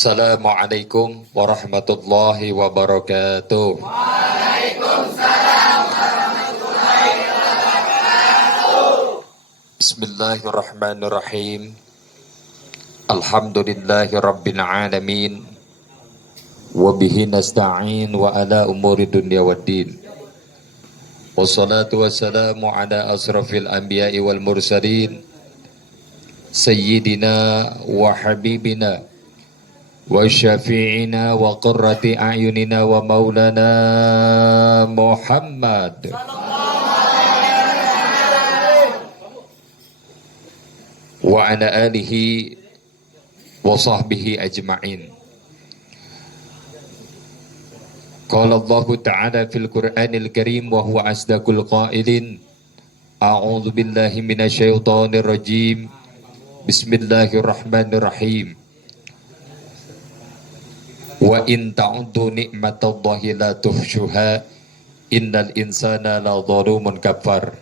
Assalamualaikum warahmatullahi wabarakatuh. Waalaikumsalam warahmatullahi wabarakatuh. Bismillahirrahmanirrahim. Alhamdulillahi rabbil alamin. Wabihi nasta'in wa ala umuri dunya waddin. Wassalatu wassalamu ala asrafil anbiya'i wal mursalin. Sayyidina wa habibina wa syafi'ina wa qurrati a'yunina wa maulana Muhammad wa ala alihi wa sahbihi ajma'in. Qala Allah ta'ala fil Qur'anil Karim wa huwa asdaqul qailin. A'udzu billahi minasyaitonir rajim. Bismillahirrahmanirrahim. Wa in ta'uddu ni'matallahi la tuhsyuha innal insana la zalumun kafar.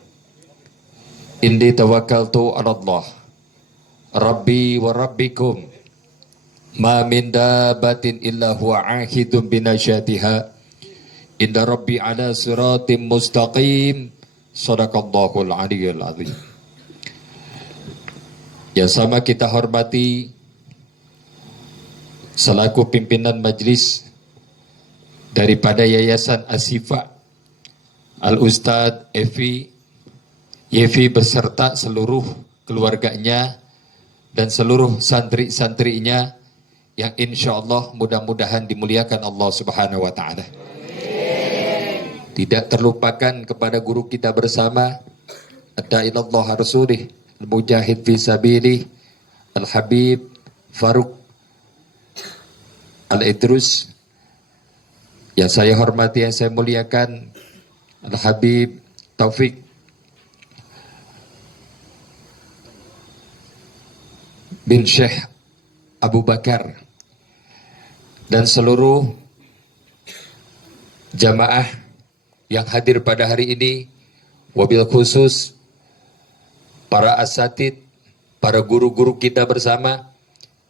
Inni tawakkaltu 'ala Allah Rabbi wa rabbikum ma min dabbatin illa huwa 'akhidun binasyatiha inna rabbi 'ala siratim mustaqim. Shadaqallahul 'aliyyul 'azim. Yang sama kita hormati selaku pimpinan majlis daripada Yayasan Ashifa, Al-Ustadz Yevi beserta seluruh keluarganya dan seluruh santri-santrinya yang insya Allah mudah-mudahan dimuliakan Allah Subhanahu wa Ta'ala. Tidak terlupakan kepada guru kita bersama, Ad-Da'ilallah Rasulih, Al-Mujahid fi Sabilih, Al-Habib Faruk Al-Idrus, yang saya hormati, yang saya muliakan, Al-Habib Taufik bin Syekh Abu Bakar, dan seluruh jamaah yang hadir pada hari ini, wabil khusus para asatid, para guru-guru kita bersama,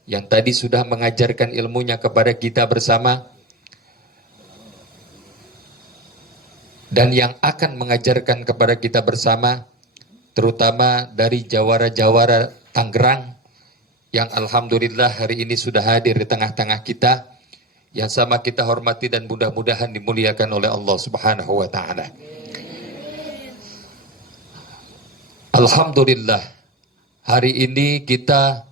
yang tadi sudah mengajarkan ilmunya kepada kita bersama, dan yang akan mengajarkan kepada kita bersama, terutama dari jawara-jawara Tangerang, yang alhamdulillah hari ini sudah hadir di tengah-tengah kita, yang sama kita hormati dan mudah-mudahan dimuliakan oleh Allah Subhanahu wa Ta'ala. Alhamdulillah, hari ini kita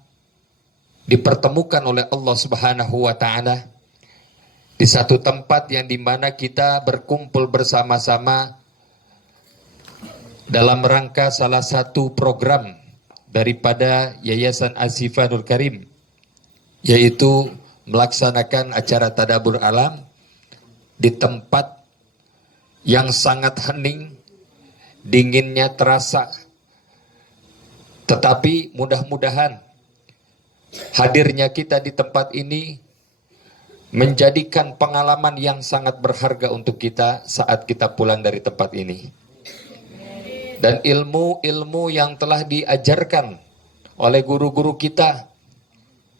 dipertemukan oleh Allah Subhanahu wa Ta'ala di satu tempat yang dimana kita berkumpul bersama-sama dalam rangka salah satu program daripada Yayasan Ashifanul Karim, yaitu melaksanakan acara Tadabbur Alam di tempat yang sangat hening, dinginnya terasa, tetapi mudah-mudahan hadirnya kita di tempat ini menjadikan pengalaman yang sangat berharga untuk kita saat kita pulang dari tempat ini. Dan ilmu-ilmu yang telah diajarkan oleh guru-guru kita,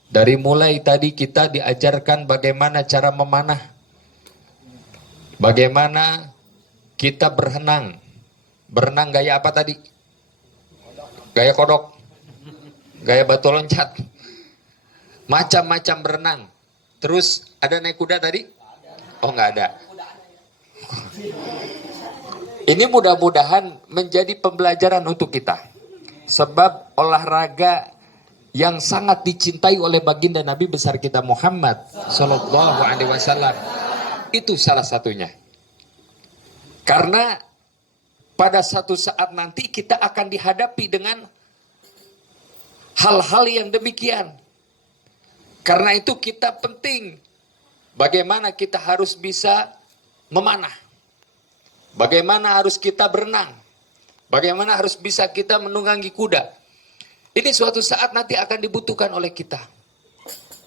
dari mulai tadi kita diajarkan bagaimana cara memanah, bagaimana kita berenang. Berenang gaya apa tadi? Gaya kodok, gaya batu loncat, macam-macam berenang. Terus ada naik kuda tadi? Oh, nggak ada. Ini mudah-mudahan menjadi pembelajaran untuk kita. Sebab olahraga yang sangat dicintai oleh baginda Nabi besar kita Muhammad Sallallahu Alaihi Wasallam itu salah satunya. Karena pada satu saat nanti kita akan dihadapi dengan hal-hal yang demikian. Karena itu kita penting bagaimana kita harus bisa memanah. Bagaimana harus kita berenang. Bagaimana harus bisa kita menunggangi kuda. Ini suatu saat nanti akan dibutuhkan oleh kita.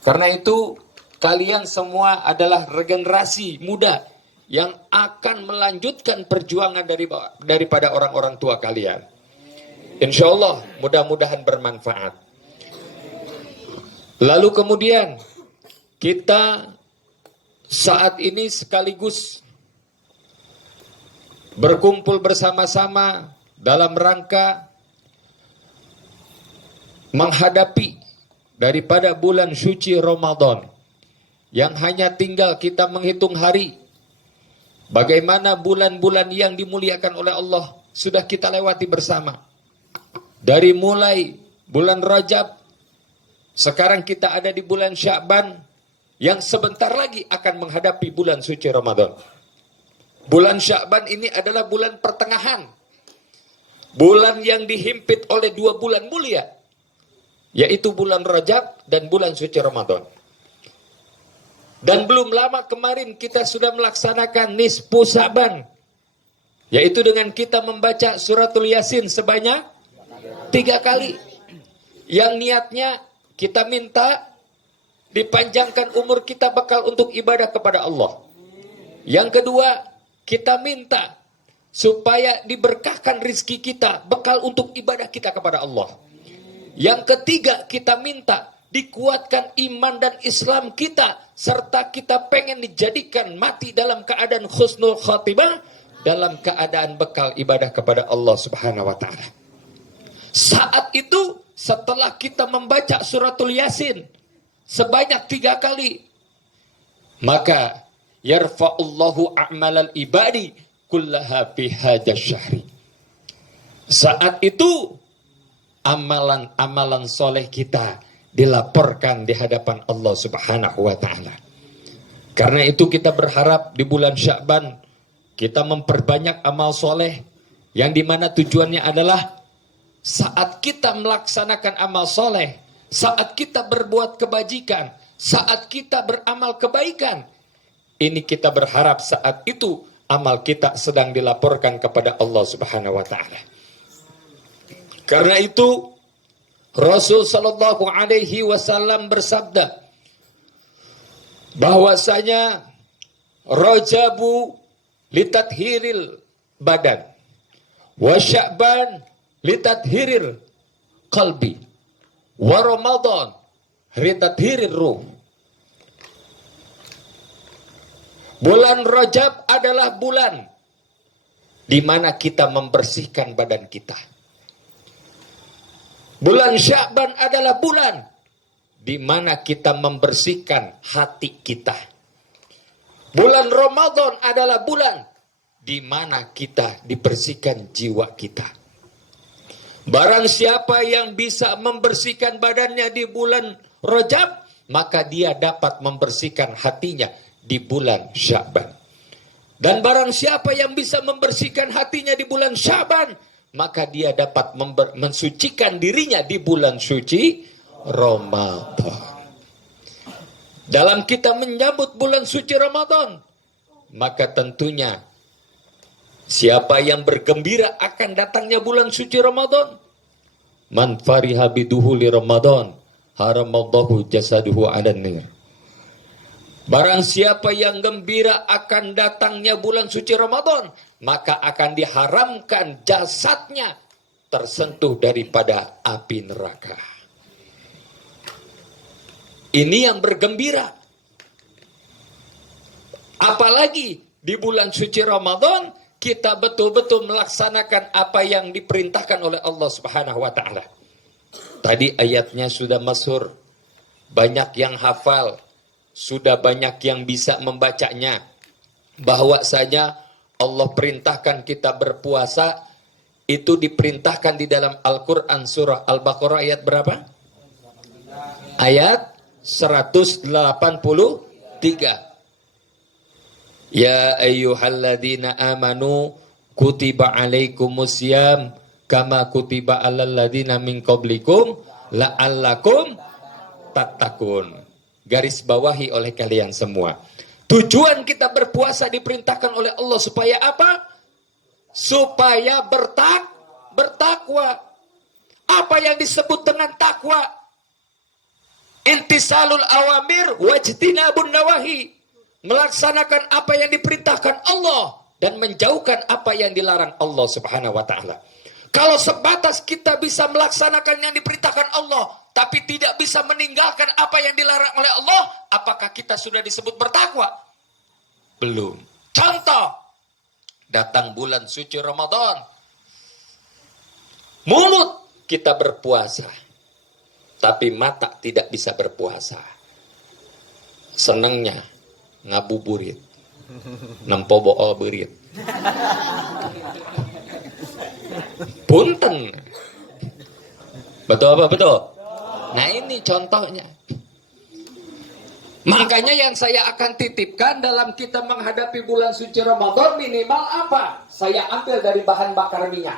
Karena itu kalian semua adalah regenerasi muda yang akan melanjutkan perjuangan daripada orang-orang tua kalian. Insya Allah mudah-mudahan bermanfaat. Lalu kemudian kita saat ini sekaligus berkumpul bersama-sama dalam rangka menghadapi daripada bulan suci Ramadan yang hanya tinggal kita menghitung hari. Bagaimana bulan-bulan yang dimuliakan oleh Allah sudah kita lewati bersama. Dari mulai bulan Rajab, sekarang kita ada di bulan Sya'ban yang sebentar lagi akan menghadapi bulan suci Ramadan. Bulan Sya'ban ini adalah bulan pertengahan. Bulan yang dihimpit oleh 2 bulan mulia, yaitu bulan Rajab dan bulan suci Ramadan. Dan belum lama kemarin kita sudah melaksanakan nisfu Sya'ban, yaitu dengan kita membaca suratul Yasin sebanyak 3 kali. Yang niatnya kita minta dipanjangkan umur kita bakal untuk ibadah kepada Allah. Yang kedua, kita minta supaya diberkahkan rizki kita, bekal untuk ibadah kita kepada Allah. Yang ketiga, kita minta dikuatkan iman dan Islam kita, serta kita pengen dijadikan mati dalam keadaan husnul khatimah, dalam keadaan bekal ibadah kepada Allah Subhanahu wa ta'ala. Saat itu, setelah kita membaca suratul Yasin sebanyak 3 kali, maka yarfa'ullahu a'malal ibadi kullaha fi hadzal syahri. Saat itu amalan-amalan soleh kita dilaporkan di hadapan Allah Subhanahu wa ta'ala. Karena itu kita berharap di bulan Sya'ban kita memperbanyak amal soleh, yang dimana tujuannya adalah saat kita melaksanakan amal soleh, saat kita berbuat kebajikan, saat kita beramal kebaikan, ini kita berharap saat itu amal kita sedang dilaporkan kepada Allah Subhanahu wa ta'ala. Karena itu Rasul sallallahu alaihi wasallam bersabda bahwasanya Rajabu litathiril badan wa Sya'ban litathiril qalbi wa Ramadan litathiril ruh. Bulan Rajab adalah bulan di mana kita membersihkan badan kita. Bulan Sya'ban adalah bulan di mana kita membersihkan hati kita. Bulan Ramadan adalah bulan di mana kita dibersihkan jiwa kita. Barang siapa yang bisa membersihkan badannya di bulan Rajab, maka dia dapat membersihkan hatinya di bulan Sya'ban. Dan barang siapa yang bisa membersihkan hatinya di bulan Sya'ban, maka dia dapat mensucikan dirinya di bulan suci Ramadan. Dalam kita menyambut bulan suci Ramadan, maka tentunya siapa yang bergembira akan datangnya bulan suci Ramadan, man fariha biduhuli Ramadan haramallahu jasaduhu 'alan nar. Barang siapa yang gembira akan datangnya bulan suci Ramadan, maka akan diharamkan jasadnya tersentuh daripada api neraka. Ini yang bergembira. Apalagi di bulan suci Ramadan kita betul-betul melaksanakan apa yang diperintahkan oleh Allah Subhanahu wa ta'ala. Tadi ayatnya sudah masyhur, banyak yang hafal, sudah banyak yang bisa membacanya. Bahwasanya Allah perintahkan kita berpuasa, itu diperintahkan di dalam Al-Quran surah Al-Baqarah ayat berapa? Ayat 183. Ya ayyuhalladzina amanu kutiba alaikumusiyam kama kutiba alal ladzina min qablikum la'allakum tattaqun. garis bawahi oleh kalian semua. Tujuan kita berpuasa diperintahkan oleh Allah supaya apa? Supaya bertakwa. Apa yang disebut dengan takwa? Intisalul awamir wajtinabun nawahi. Melaksanakan apa yang diperintahkan Allah dan menjauhkan apa yang dilarang Allah Subhanahu wa taala. Kalau sebatas kita bisa melaksanakan yang diperintahkan Allah tapi tidak bisa meninggalkan apa yang dilarang oleh Allah, apakah kita sudah disebut bertakwa? Belum. Contoh, datang bulan suci Ramadan. Mulut kita berpuasa, tapi mata tidak bisa berpuasa. Senangnya ngabuburit, nempobo berit. Punten. Betul apa betul? Nah ini contohnya. Makanya yang saya akan titipkan dalam kita menghadapi bulan suci Ramadan minimal apa? Saya ambil dari bahan bakar minyak.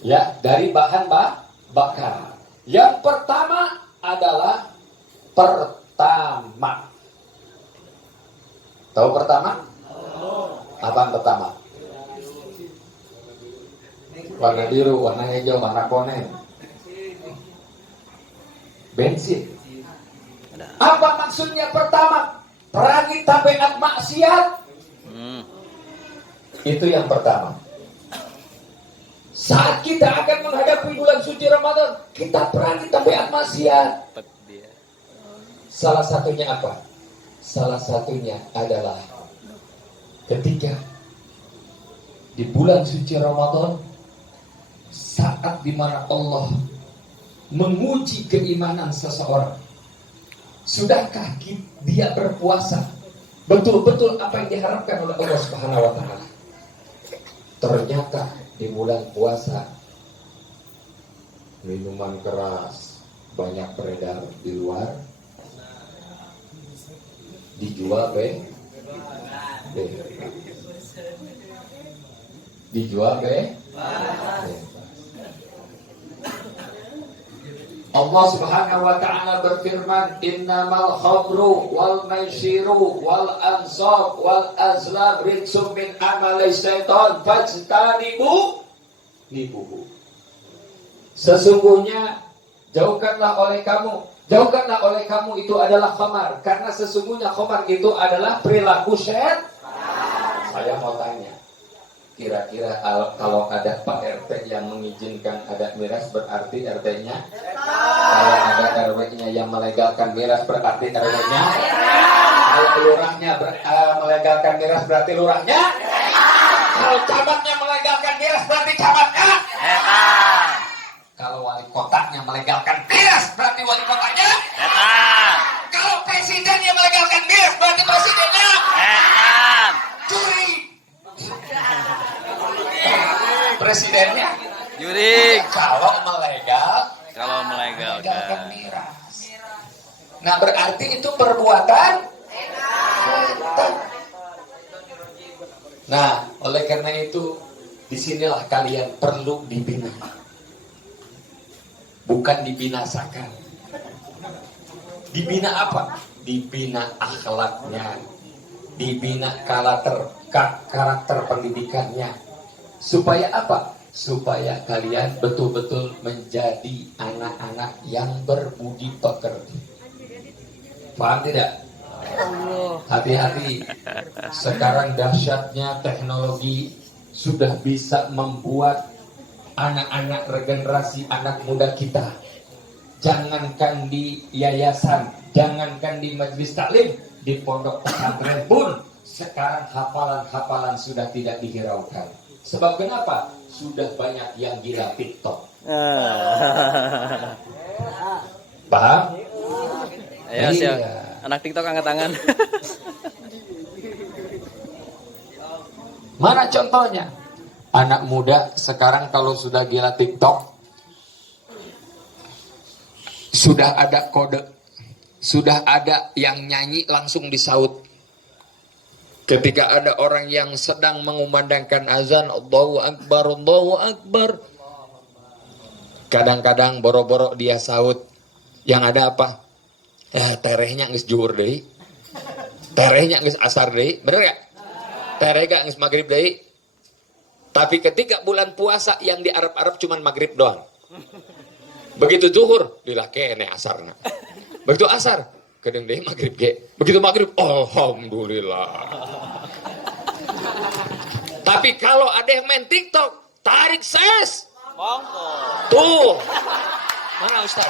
Ya, dari bahan bakar. Yang pertama adalah pertama. Tahu pertama? Apa yang pertama? Warna biru, warna hijau, warna kuning. Bensin. Apa maksudnya pertama? Perangi tabiat maksiat. Itu yang pertama. Saat kita akan menghadapi bulan suci Ramadan, kita perangi tabiat maksiat. Salah satunya apa? Salah satunya adalah ketika di bulan suci Ramadan, saat dimana Allah menguji keimanan seseorang. Sudahkah dia berpuasa betul-betul apa yang diharapkan oleh Allah Subhanahu wa taala? Ternyata di bulan puasa minuman keras banyak beredar di luar, dijual Allah Subhanahu wa taala berfirman, innamal khamru wal maisiru wal ansab wal azlam rijsum min amali syaitan fajtanibuhu. Sesungguhnya jauhkanlah oleh kamu itu adalah khamar, karena sesungguhnya khamar itu adalah perilaku syaitan. Saya mau tanya, kira-kira kalau ada Pak RT yang mengizinkan ada miras, berarti RT-nya? Kalau ada RW-nya yang melegalkan miras, berarti RW-nya? Kalau lurahnya melegalkan miras, berarti lurahnya? Kalau camatnya melegalkan miras, berarti camatnya? Kalau wali kotanya melegalkan miras, berarti wali kotanya? Kalau presidennya melegalkan miras, berarti presidennya? Curi. Presidennya Jurik. kalau melegalkan miras. Nah, berarti itu perbuatan setan. Nah, oleh karena itu disinilah kalian perlu dibina, bukan dibinasakan. Dibina apa? Dibina akhlaknya, dibina karakter pendidikannya. Supaya apa? Supaya kalian betul-betul menjadi anak-anak yang berbudi pekerti. Paham tidak? Hati-hati. Sekarang dahsyatnya teknologi sudah bisa membuat anak-anak regenerasi anak muda kita, jangankan di yayasan, jangankan di majelis taklim, di pondok pesantren pun sekarang hafalan-hafalan sudah tidak dihiraukan. Sebab kenapa? Sudah banyak yang gila TikTok. Paham? Ayo siap. Anak TikTok angkat tangan. Mana contohnya? Anak muda sekarang kalau sudah gila TikTok, sudah ada kode, sudah ada yang nyanyi langsung disaut. Ketika ada orang yang sedang mengumandangkan azan, Allahu Akbar, Allahu Akbar, kadang-kadang boro-boro dia saut. Yang ada apa? Terehnya geus zuhur deui. Terehnya geus asar deui, bener gak? Tereh gak geus maghrib deui. Tapi ketika bulan puasa yang di Arab-Arab cuman maghrib doang. Begitu zuhur, lila kene asarna. Begitu asar, kedeung deui maghrib ge. Begitu maghrib, alhamdulillah. Tapi kalau ada yang main TikTok, tarik ses. Tuh. Mana Ustaz?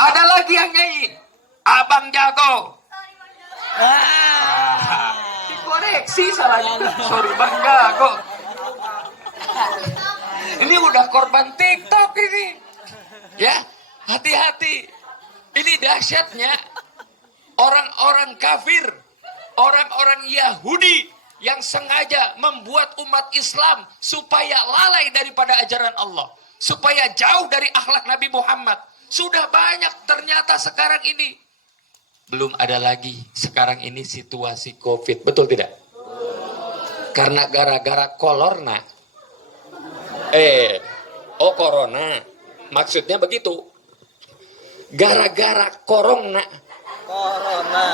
Ada lagi yang nyanyi. Abang Jago. Dikoreksi salahnya. Sorry Bang Jago. Ini udah korban TikTok ini. Ya, hati-hati. Ini dahsyatnya. Orang-orang kafir, orang-orang Yahudi yang sengaja membuat umat Islam supaya lalai daripada ajaran Allah, supaya jauh dari akhlak Nabi Muhammad. Sudah banyak ternyata sekarang ini. Belum ada lagi sekarang ini situasi COVID, betul tidak? Karena gara-gara kolorna. Corona. Maksudnya begitu. Gara-gara corona. Corona.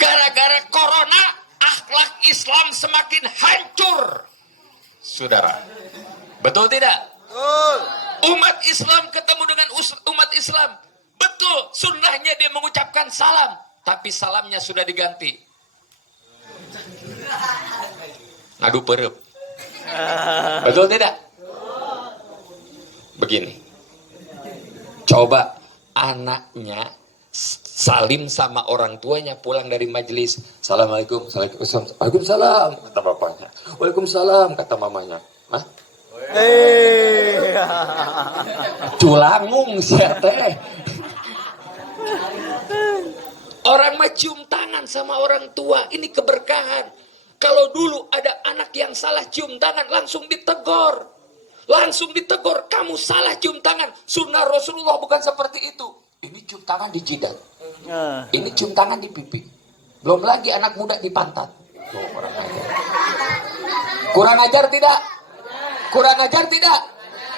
Gara-gara corona, akhlak Islam semakin hancur. Saudara. Betul tidak? Betul. Umat Islam ketemu dengan umat Islam. Betul, sunnahnya dia mengucapkan salam. Tapi salamnya sudah diganti. Ngadu perep. Betul tidak? Begini. Coba anaknya salim sama orang tuanya pulang dari majelis. Assalamualaikum. Waalaikumsalam kata bapaknya. Waalaikumsalam kata mamanya. Hah? Culangung sia teh. Orang mah cium tangan sama orang tua, ini keberkahan. Kalau dulu ada anak yang salah cium tangan, langsung ditegur. Langsung ditegur, kamu salah cium tangan. Sunnah Rasulullah bukan seperti itu. Ini cium tangan di jidat. Ini cium tangan di pipi. Belum lagi anak muda di pantat. Oh, kurang ajar. Kurang ajar tidak? Kurang ajar tidak?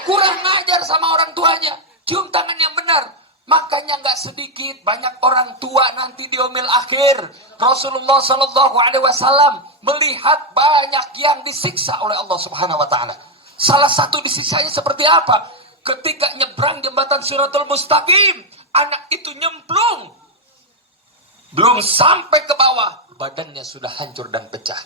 Kurang ajar sama orang tuanya. Cium tangan yang benar. Makanya nggak sedikit banyak orang tua nanti di yaumil akhir. Rasulullah Shallallahu Alaihi Wasallam melihat banyak yang disiksa oleh Allah Subhanahu Wa Taala. Salah satu disiksanya seperti apa? Ketika nyebrang jembatan Shiratul Mustaqim, anak itu nyemplung. Belum sampai ke bawah, badannya sudah hancur dan pecah.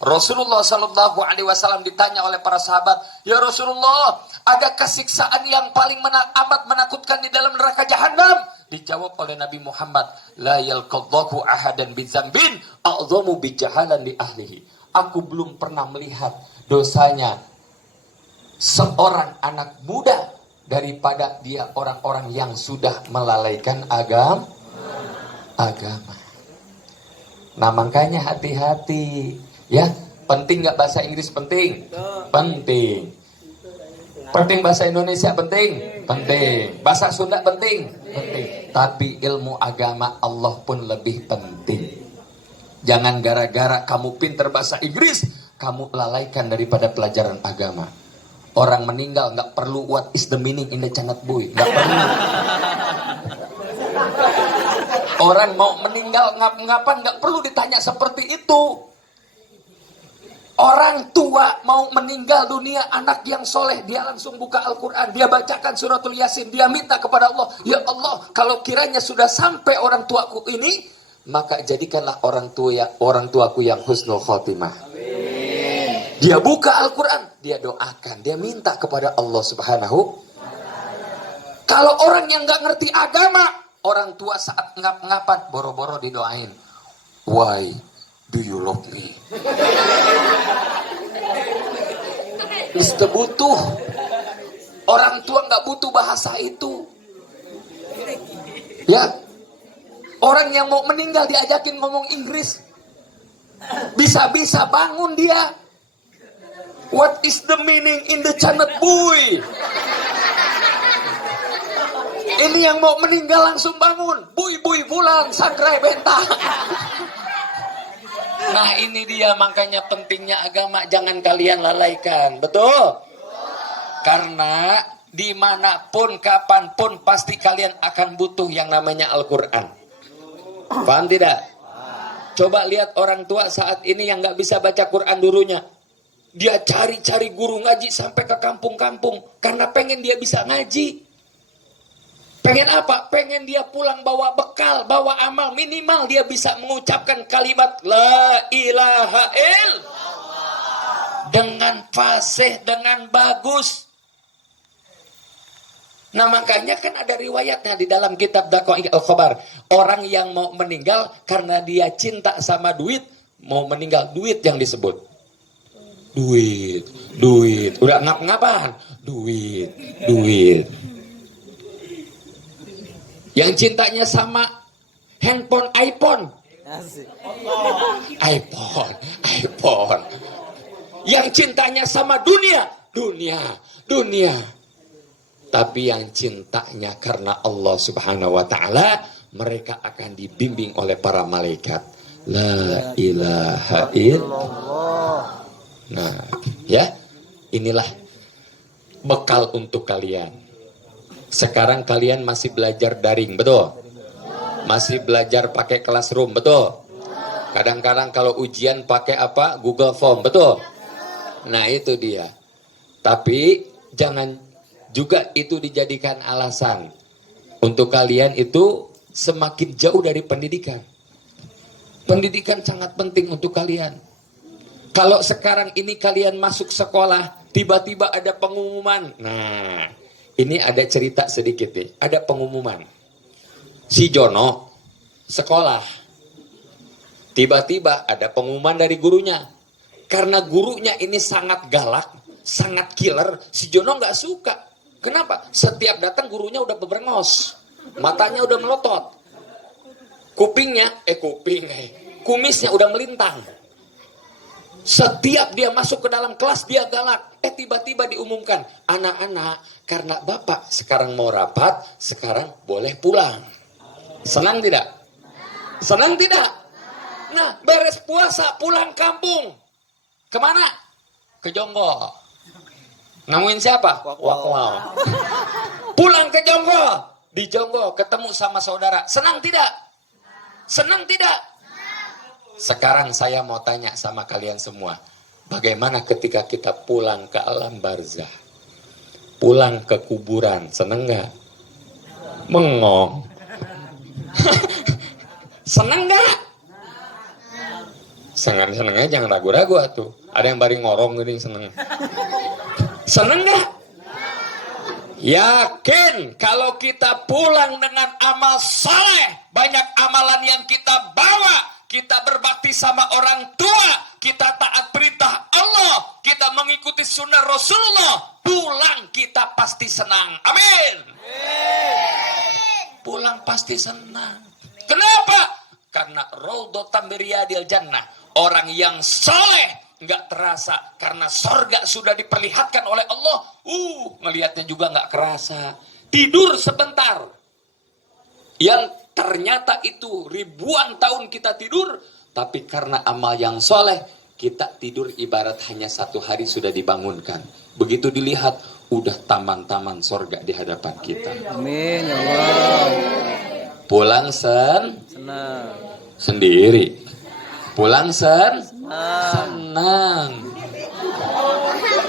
Rasulullah Shallallahu Alaihi Wasallam ditanya oleh para sahabat, ya Rasulullah, ada kesiksaan yang paling amat menakutkan di dalam neraka jahanam? Dijawab oleh Nabi Muhammad, la yalqadhahu ahadan bidzambin a'dhamu bijahalan li ahlihi. Aku belum pernah melihat dosanya seorang anak muda daripada dia orang-orang yang sudah melalaikan agama. Nah makanya hati-hati. Ya, penting nggak bahasa Inggris penting? Penting. Penting bahasa Indonesia penting? Penting. Bahasa Sunda penting? Penting. Tapi ilmu agama Allah pun lebih penting. Jangan gara-gara kamu pinter bahasa Inggris, kamu lalaikan daripada pelajaran agama. Orang meninggal nggak perlu what is the meaning in the Cannot Boy, nggak perlu. Orang mau meninggal ngap-ngapan nggak perlu ditanya seperti itu. Orang tua mau meninggal dunia, anak yang soleh, dia langsung buka Al-Quran, dia bacakan suratul Yasin, dia minta kepada Allah, ya Allah, kalau kiranya sudah sampai orang tuaku ini, maka jadikanlah orang tuaku yang husnul khotimah. Amin. Dia buka Al-Quran, dia doakan, dia minta kepada Allah Subhanahu. Kalau orang yang nggak ngerti agama, orang tua saat ngap-ngapan, boro-boro didoain, why do you love me? Itu butuh. Orang tua nggak butuh bahasa itu. Ya, orang yang mau meninggal diajakin ngomong Inggris, bisa-bisa bangun dia. What is the meaning in the Cannot Boy? Ini yang mau meninggal langsung bangun. Bui bulan sangrai bentang. Nah ini dia makanya pentingnya agama jangan kalian lalaikan. Betul? Karena dimanapun, kapanpun pasti kalian akan butuh yang namanya Al-Quran. Paham tidak? Coba lihat orang tua saat ini yang nggak bisa baca Quran dulunya. Dia cari-cari guru ngaji sampai ke kampung-kampung. Karena pengen dia bisa ngaji. Pengen apa? Pengen dia pulang bawa bekal, bawa amal. Minimal dia bisa mengucapkan kalimat La ilaha illallah dengan fasih, dengan bagus. Nah makanya kan ada riwayatnya di dalam kitab Daqaiq al-Khabar. Orang yang mau meninggal karena dia cinta sama duit, mau meninggal duit yang disebut. Duit. Udah ngap-ngapan? Duit. Yang cintanya sama handphone iPhone. iPhone. Yang cintanya sama dunia. Tapi yang cintanya karena Allah Subhanahu wa taala, mereka akan dibimbing oleh para malaikat. La ilaha illallah. Nah, ya. Inilah bekal untuk kalian. Sekarang kalian masih belajar daring, betul? Masih belajar pakai classroom, betul? Kadang-kadang kalau ujian pakai apa? Google Form, betul? Nah, itu dia. Tapi jangan juga itu dijadikan alasan untuk kalian itu semakin jauh dari pendidikan. Pendidikan sangat penting untuk kalian. Kalau sekarang ini kalian masuk sekolah, tiba-tiba ada pengumuman. Nah, ini ada cerita sedikit nih. Ada pengumuman. Si Jono sekolah. Tiba-tiba ada pengumuman dari gurunya. Karena gurunya ini sangat galak, sangat killer, si Jono nggak suka. Kenapa? Setiap datang gurunya udah beberngos, matanya udah melotot, kumisnya udah melintang. Setiap dia masuk ke dalam kelas dia galak. Tiba-tiba diumumkan, anak-anak, karena bapak sekarang mau rapat, sekarang boleh pulang. Senang tidak? Senang tidak? Nah, beres puasa pulang kampung. Kemana? Ke Jonggol. Nemuin siapa? Wow. Pulang ke Jonggol. Di Jonggol ketemu sama saudara. Senang tidak? Senang tidak? Sekarang saya mau tanya sama kalian semua. Bagaimana ketika kita pulang ke alam barzah? Pulang ke kuburan. Senang gak? Mengong. Senang gak? Senang-senangnya jangan ragu-ragu tuh. Ada yang bari ngorong gini seneng. Seneng gak? Yakin kalau kita pulang dengan amal saleh, banyak amalan yang kita bawa, kita berbakti sama orang tua, kita taat perintah Allah, kita mengikuti sunnah Rasulullah, pulang kita pasti senang. Amin. Pulang pasti senang. Kenapa? Karena raudhatan min riyadil jannah. Orang yang saleh nggak terasa karena sorga sudah diperlihatkan oleh Allah. Ngelihatnya juga nggak kerasa. Tidur sebentar. Yang ternyata itu ribuan tahun kita tidur, tapi karena amal yang soleh kita tidur ibarat hanya 1 hari sudah dibangunkan. Begitu dilihat, udah taman-taman sorga di hadapan kita. Amin ya Allah. Pulang Senang. sendiri. Pulang senang.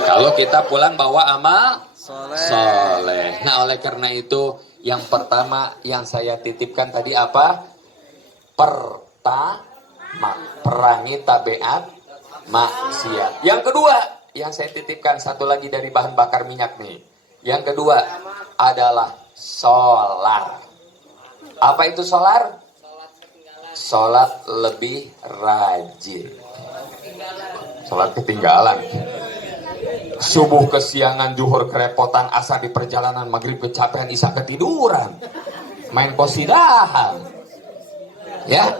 Kalau kita pulang bawa amal soleh. Nah, oleh karena itu yang pertama yang saya titipkan tadi apa? Pertama, perangi tabiat maksiat. Yang kedua, yang saya titipkan satu lagi dari bahan bakar minyak nih. Yang kedua adalah solar. Apa itu solar? Sholat lebih rajin. Sholat ketinggalan. Subuh kesiangan, zuhur kerepotan, asar di perjalanan, maghrib kecapean, isya ketiduran. Main posidahan. Ya.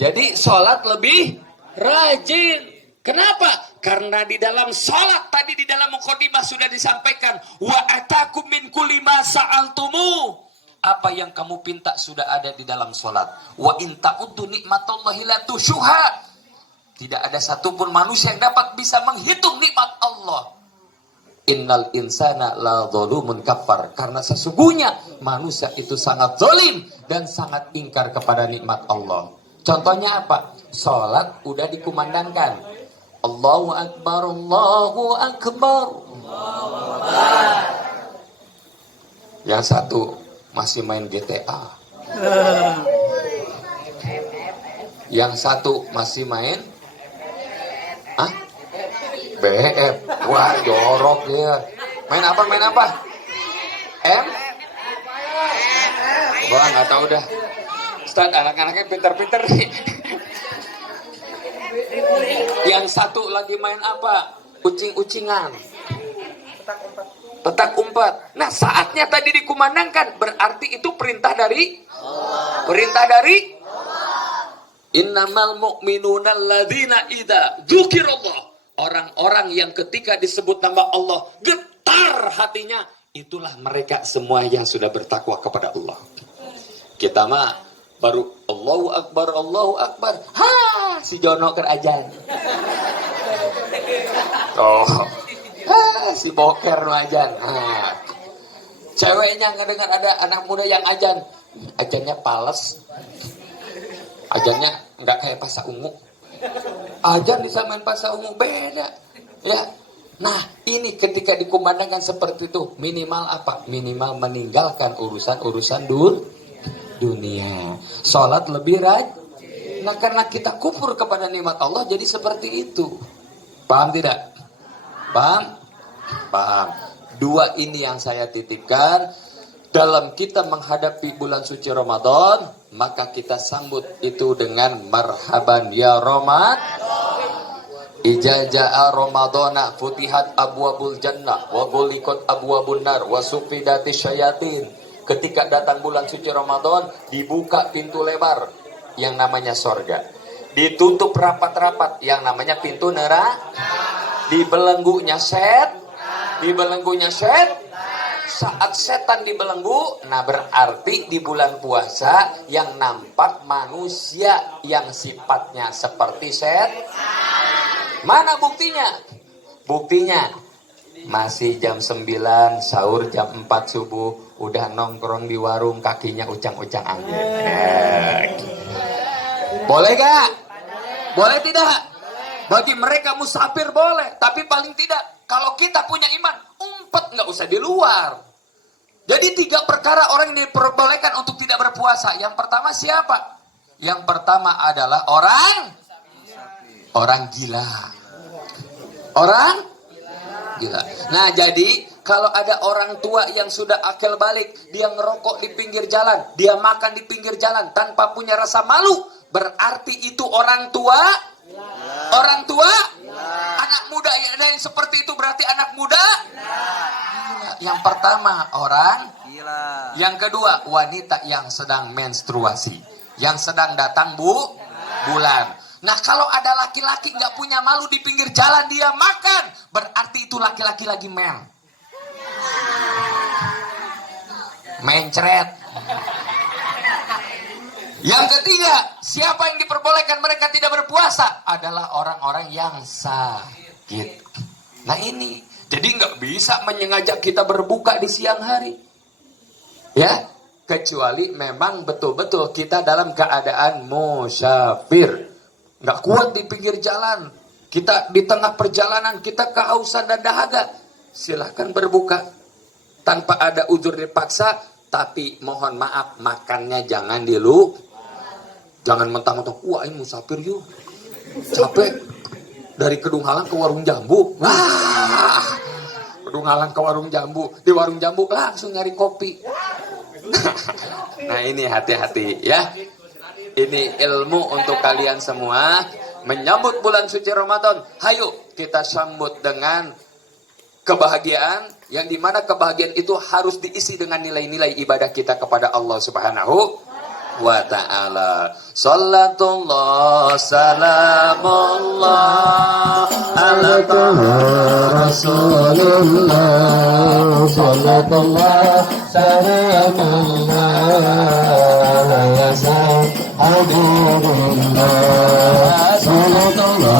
Jadi sholat lebih rajin. Kenapa? Karena di dalam sholat tadi di dalam mukhodimah sudah disampaikan, wa atakum min kulli ma sa'altumu. Apa yang kamu pinta sudah ada di dalam sholat. Wa in ta'uddu nikmatallahi la tusyuha. Tidak ada satupun manusia yang dapat bisa menghitung nikmat Allah. Innal insana la zalumun kafar. Karena sesungguhnya manusia itu sangat zalim dan sangat ingkar kepada nikmat Allah. Contohnya apa? Sholat udah dikumandangkan. Allahu Akbar, Allahu Akbar. Yang satu masih main GTA. Yang satu masih main BF. Wah, jorok ya. Main apa? M? Wah, nggak tahu dah. Ustaz, anak-anaknya pintar-pintar nih. Yang satu lagi main apa? Ucing-ucingan. Petak umpet. Nah, saatnya tadi dikumandangkan, berarti itu perintah dari Allah. Perintah dari Allah. Innamal mu'minuna alladzina idza dzukirallah. Orang-orang yang ketika disebut nama Allah getar hatinya, itulah mereka semua yang sudah bertakwa kepada Allah. Kita mah baru Allahu Akbar, Allahu Akbar. Ha, si Jono kerajan. Oh. Ha, si boker nu ajan. Nah. Ceweknya ngedengar ada anak muda yang ajan. Ajannya pales. Ajannya enggak kayak Pasar Ungu. Ajan disamain Pasar Ungu beda. Ya. Nah, ini ketika dikumandangkan seperti itu, minimal apa? Minimal meninggalkan urusan-urusan dunia. Sholat lebih rajin. Nah, karena kita kufur kepada nikmat Allah, jadi seperti itu. Paham tidak? Paham? Paham. Dua ini yang saya titipkan. Dalam kita menghadapi bulan suci Ramadan, maka kita sambut itu dengan marhaban ya Ramadan. Ija ja'a Ramadana futihat abwabul jannah wa ghuliqat abwabun nar wa sufidati syayatin. Ketika datang bulan suci Ramadan, dibuka pintu lebar yang namanya sorga. Ditutup rapat-rapat yang namanya pintu neraka. Dibelenggunya saat setan dibelenggu, nah berarti di bulan puasa yang nampak manusia yang sifatnya seperti setan. Mana buktinya? Buktinya masih jam 9 sahur, jam 4 subuh udah nongkrong di warung, kakinya ucang-ucang angin. Boleh gak? Boleh tidak? Bagi mereka musafir boleh, tapi paling tidak kalau kita punya iman, umpet nggak usah di luar. Jadi 3 perkara orang yang diperbolehkan untuk tidak berpuasa. Yang pertama siapa? Yang pertama adalah orang gila. Orang gila. Nah, jadi kalau ada orang tua yang sudah akil balik, dia ngerokok di pinggir jalan, dia makan di pinggir jalan tanpa punya rasa malu, berarti itu orang tua. Orang tua, anak muda yang seperti itu berarti anak muda. Gila. Yang pertama orang gila. Yang kedua wanita yang sedang menstruasi, yang sedang datang bulan. Nah, kalau ada laki-laki nggak punya malu di pinggir jalan dia makan, berarti itu laki-laki lagi mencret. Yang ketiga, siapa yang diperbolehkan mereka tidak berpuasa? Adalah orang-orang yang sakit. Nah ini, jadi nggak bisa menyengaja kita berbuka di siang hari. Ya, kecuali memang betul-betul kita dalam keadaan musafir. Nggak kuat di pinggir jalan. Kita di tengah perjalanan, kita kehausan dan dahaga. Silahkan berbuka. Tanpa ada uzur dipaksa, tapi mohon maaf, makannya jangan Jangan mentang-mentang, wah ini musafir yuk. Capek. Dari Kedung Halang ke Warung Jambu. Wah. Kedung Halang ke Warung Jambu. Di Warung Jambu langsung nyari kopi. Nah ini hati-hati ya. Ini ilmu untuk kalian semua. Menyambut bulan suci Ramadan. Hayo kita sambut dengan kebahagiaan. Yang dimana kebahagiaan itu harus diisi dengan nilai-nilai ibadah kita kepada Allah Subhanahu wa ta'ala. Sallatullah salamullah ala Rasulullah. Sallatullah salamullah ala Habibullah. Sallatullah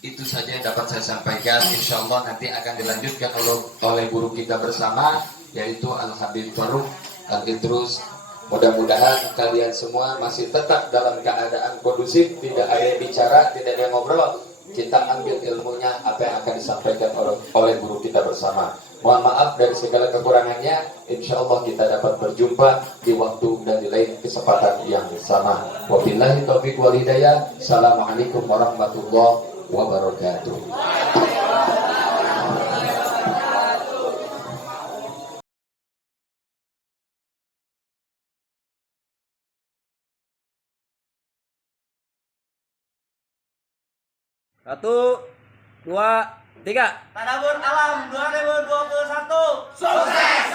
Itu saja yang dapat saya sampaikan. Insya Allah nanti akan dilanjutkan oleh guru kita bersama, yaitu Al-Habib Faruk Al-Idrus. Mudah-mudahan kalian semua masih tetap dalam keadaan kondusif, tidak ada yang bicara, tidak ada yang ngobrol. Kita ambil ilmunya apa yang akan disampaikan oleh guru kita bersama. Mohon maaf dari segala kekurangannya. Insya Allah kita dapat berjumpa di waktu dan di lain kesempatan yang sama. Wabillahi taufiq wal hidayah. Assalamualaikum warahmatullahi wabarakatuh. Satu, dua, tiga. Tadabur Alam 2021 sukses!